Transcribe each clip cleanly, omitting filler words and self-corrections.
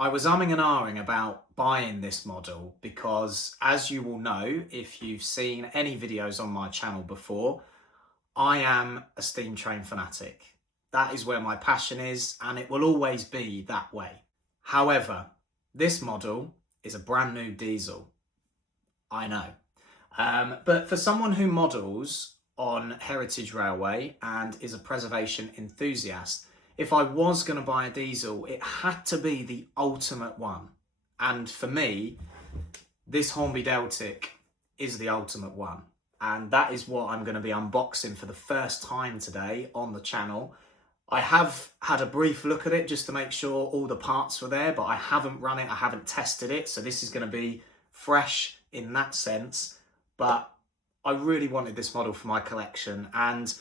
I was umming and ahhing about buying this model because, as you will know, if you've seen any videos on my channel before, I am a steam train fanatic. That is where my passion is, and it will always be that way. However, this model is a brand new diesel. I know. But for someone who models on Heritage Railway and is a preservation enthusiast, if I was going to buy a diesel, it had to be the ultimate one. And for me, this Hornby Deltic is the ultimate one. And that is what I'm going to be unboxing for the first time today on the channel. I have had a brief look at it just to make sure all the parts were there, but I haven't run it, I haven't tested it. So this is going to be fresh in that sense. But I really wanted this model for my collection. And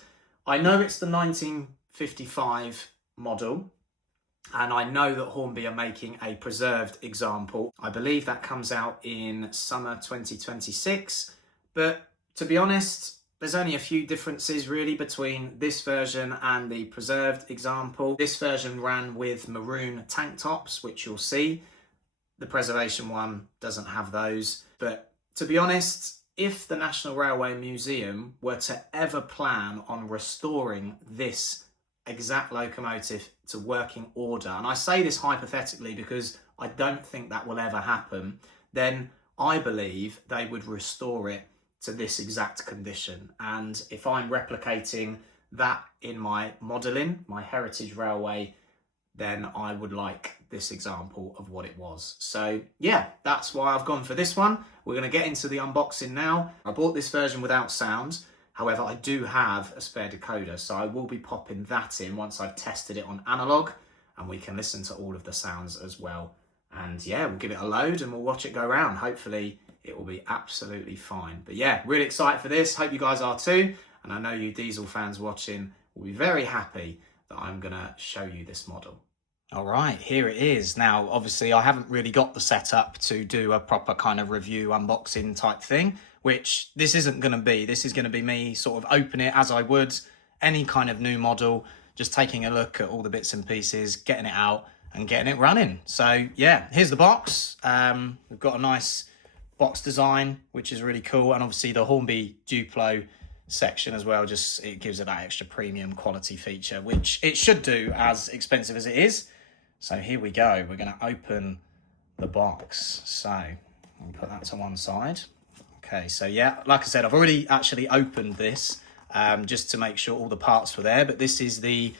I know it's the 1955 model, and I know that Hornby are making a preserved example. I believe that comes out in summer 2026, but to be honest, there's only a few differences really between this version and the preserved example. This version ran with maroon tank tops, which you'll see. The preservation one doesn't have those, but to be honest, if the National Railway Museum were to ever plan on restoring this exact locomotive to working order, and I say this hypothetically because I don't think that will ever happen, then I believe they would restore it to this exact condition. And if I'm replicating that in my modelling, my Heritage Railway, then I would like this example of what it was. So yeah, that's why I've gone for this one. We're going to get into the unboxing now. I bought this version without sound. However, I do have a spare decoder, so I will be popping that in once I've tested it on analog, and we can listen to all of the sounds as well. And yeah, we'll give it a load and we'll watch it go around. Hopefully it will be absolutely fine. But yeah, really excited for this. Hope you guys are too. And I know you diesel fans watching will be very happy that I'm going to show you this model. All right, here it is. Now, obviously, I haven't really got the setup to do a proper kind of review unboxing type thing, which this isn't going to be. This is going to be me sort of open it as I would any kind of new model, just taking a look at all the bits and pieces, getting it out and getting it running. So yeah, here's the box. We've got a nice box design, which is really cool. And obviously the Hornby Dublo section as well, just it gives it that extra premium quality feature, which it should do as expensive as it is. So here we go. We're going to open the box. So I'll put that to one side. Okay, so yeah, like I said, I've already actually opened this just to make sure all the parts were there. But this is the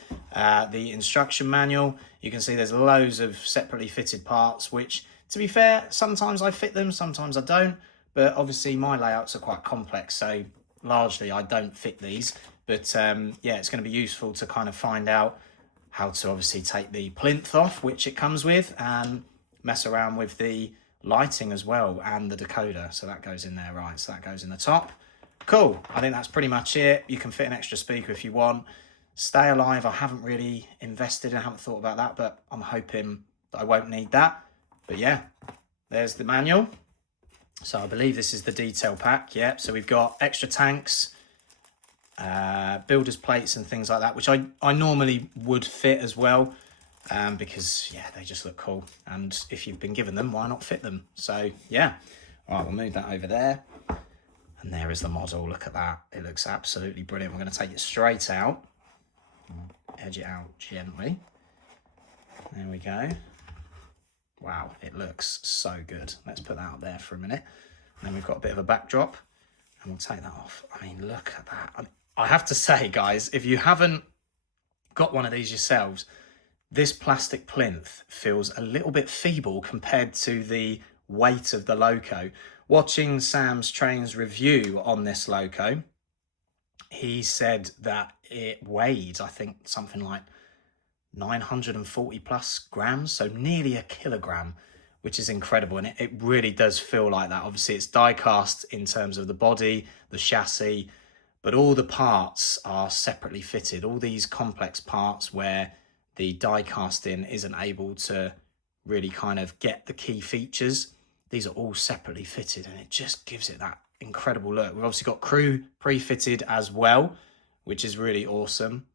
instruction manual. You can see there's loads of separately fitted parts, which, to be fair, sometimes I fit them, sometimes I don't. But obviously my layouts are quite complex, so largely I don't fit these. But yeah, it's going to be useful to kind of find out how to obviously take the plinth off, which it comes with, and mess around with the lighting as well and the decoder. So that goes in there, right? So that goes in the top. Cool. I think that's pretty much it. You can fit an extra speaker if you want. Stay alive, I haven't really invested in, I haven't thought about that, but I'm hoping that I won't need that. But yeah, there's the manual. So I believe this is the detail pack. Yeah, so we've got extra tanks, builder's plates and things like that, which I normally would fit as well, because yeah, they just look cool. And if you've been given them, why not fit them? So yeah, all right, we'll move that over there. And there is the model. Look at that. It looks absolutely brilliant. We're going to take it straight out. Edge it out gently. There we go. Wow, it looks so good. Let's put that out there for a minute. And then we've got a bit of a backdrop, and we'll take that off. I mean, look at that. I have to say, guys, if you haven't got one of these yourselves, this plastic plinth feels a little bit feeble compared to the weight of the loco. Watching Sam's Trains review on this loco, he said that it weighed, I think, something like 940 plus grams, so nearly a kilogram, which is incredible. And it really does feel like that. Obviously, it's die cast in terms of the body, the chassis, but all the parts are separately fitted. All these complex parts where the die casting isn't able to really kind of get the key features, these are all separately fitted, and it just gives it that incredible look. We've obviously got crew pre-fitted as well, which is really awesome.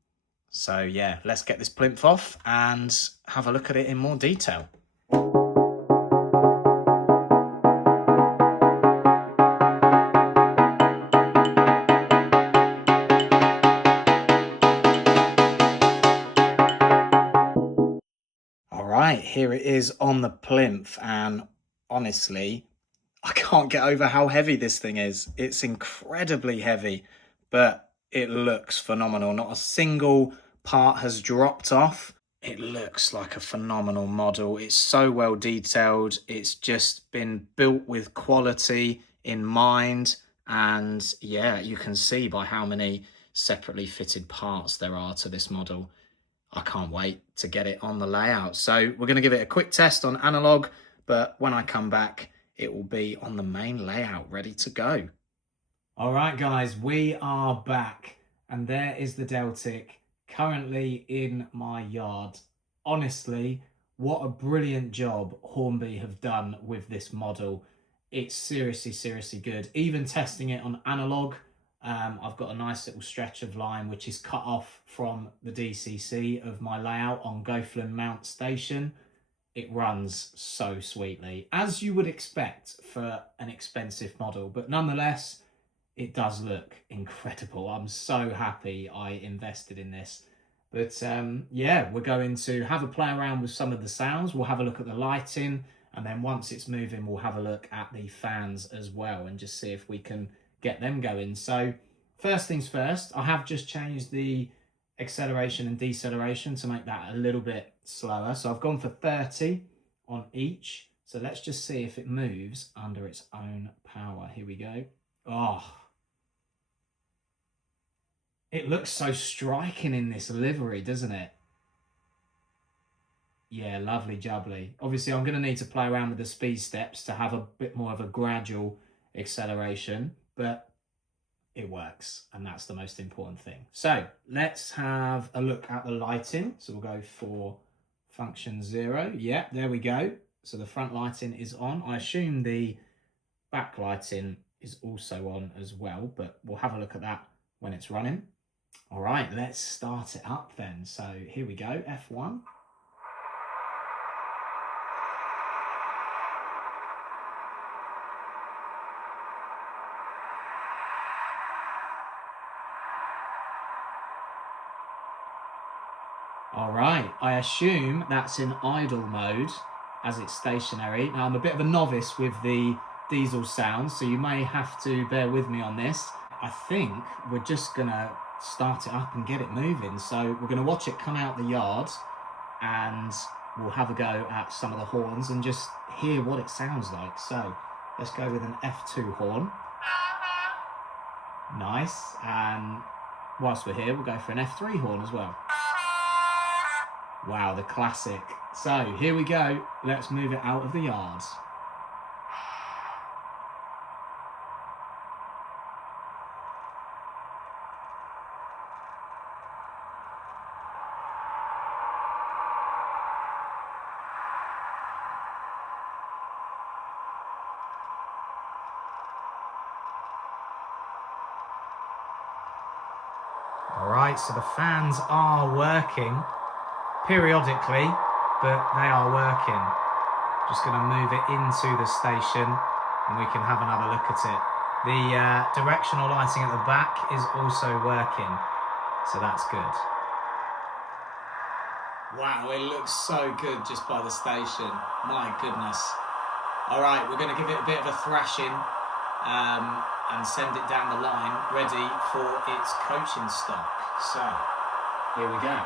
So yeah, let's get this plinth off and have a look at it in more detail. right, here it is on the plinth, and honestly, I can't get over how heavy this thing is. It's incredibly heavy, but it looks phenomenal. Not a single part has dropped off. It looks like a phenomenal model. It's so well detailed. It's just been built with quality in mind. And yeah, you can see by how many separately fitted parts there are to this model. I can't wait to get it on the layout. So we're going to give it a quick test on analog, but when I come back, it will be on the main layout ready to go. All right, guys, we are back, and there is the Deltic currently in my yard. Honestly, what a brilliant job Hornby have done with this model. It's seriously good. Even testing it on analog, I've got a nice little stretch of line which is cut off from the DCC of my layout on Goflin Mount Station. It runs so sweetly, as you would expect for an expensive model, but nonetheless, it does look incredible. I'm so happy I invested in this. But yeah, we're going to have a play around with some of the sounds. We'll have a look at the lighting, and then once it's moving, we'll have a look at the fans as well and just see if we can get them going. So first things first, I have just changed the acceleration and deceleration to make that a little bit slower. So I've gone for 30 on each. So let's just see if it moves under its own power. Here we go. Oh, it looks so striking in this livery, doesn't it? Yeah, lovely jubbly. Obviously, I'm going to need to play around with the speed steps to have a bit more of a gradual acceleration, but it works, and that's the most important thing. So let's have a look at the lighting. So we'll go for function 0. Yeah, there we go. So the front lighting is on. I assume the back lighting is also on as well, but we'll have a look at that when it's running. All right, let's start it up then. So here we go, F1. All right, I assume that's in idle mode as it's stationary. Now, I'm a bit of a novice with the diesel sounds, so you may have to bear with me on this. I think we're just gonna start it up and get it moving. So we're gonna watch it come out the yard, and we'll have a go at some of the horns and just hear what it sounds like. So let's go with an F2 horn. Nice. And whilst we're here, we'll go for an F3 horn as well. Wow, the classic. So here we go. Let's move it out of the yard. All right, so the fans are working periodically, but they are working. Just going to move it into the station and we can have another look at it. The directional lighting at the back is also working, so that's good. Wow, it looks so good just by the station. My goodness. All right, we're going to give it a bit of a thrashing and send it down the line, ready for its coaching stop. So, here we go.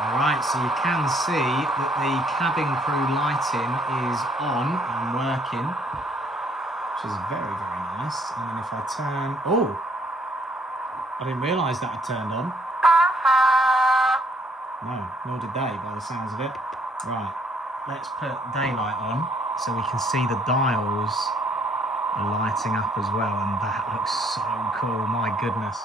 Alright, so you can see that the cabin crew lighting is on and working, which is very nice. And then if I turn... Oh! I didn't realise that had turned on. No, nor did they by the sounds of it. Right, let's put daylight on so we can see the dials are lighting up as well, and that looks so cool, my goodness.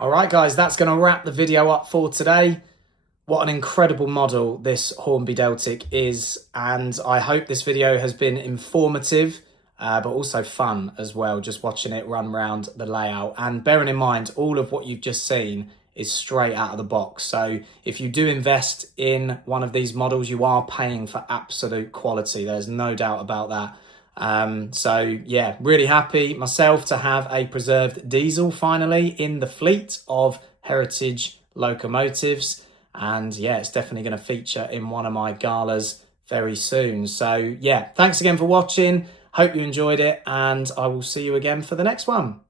All right, guys, that's going to wrap the video up for today. What an incredible model this Hornby Deltic is, and I hope this video has been informative, but also fun as well, just watching it run around the layout. And bearing in mind, all of what you've just seen is straight out of the box. So if you do invest in one of these models, you are paying for absolute quality. There's no doubt about that. So yeah, really happy myself to have a preserved diesel finally in the fleet of heritage locomotives. And yeah, it's definitely going to feature in one of my galas very soon. So yeah, thanks again for watching. Hope you enjoyed it, and I will see you again for the next one.